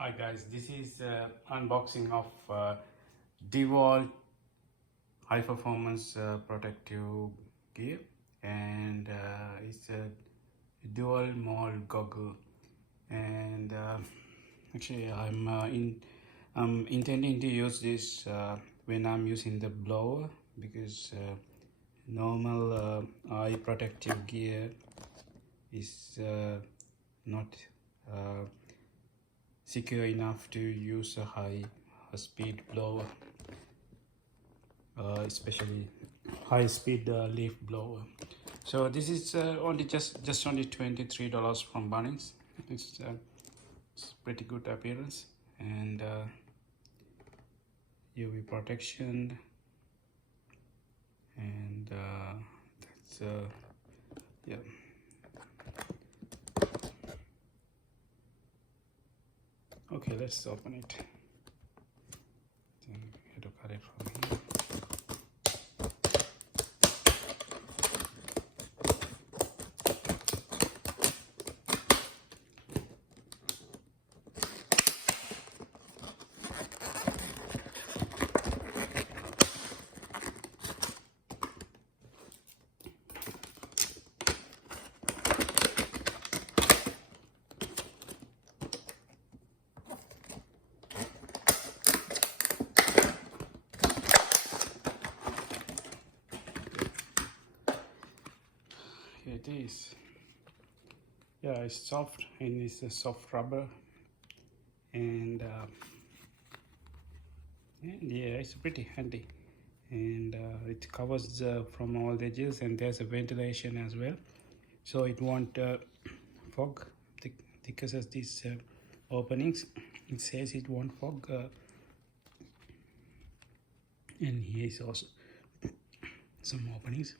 Hi guys, this is unboxing of DeWalt high performance protective gear, and it's a dual mode goggle. And actually I'm intending to use this when I'm using the blower, because normal eye protective gear is not secure enough to use a high speed blower, especially high speed leaf blower. So this is only just only $23 from Bunnings. It's pretty good appearance, and UV protection, and that's yeah. Okay, let's open it. Then we have to cut it from here. Here it is. Yeah, it's soft, and it's a soft rubber, and yeah, it's pretty handy, and it covers from all the edges, and there's a ventilation as well, so it won't fog because of these openings. It says it won't fog, and here is also some openings.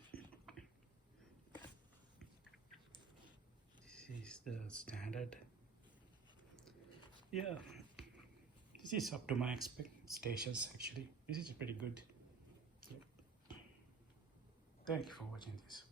This is the standard. Yeah, this is up to my expectations. Actually, this is pretty good. Yeah. Thank you for watching this.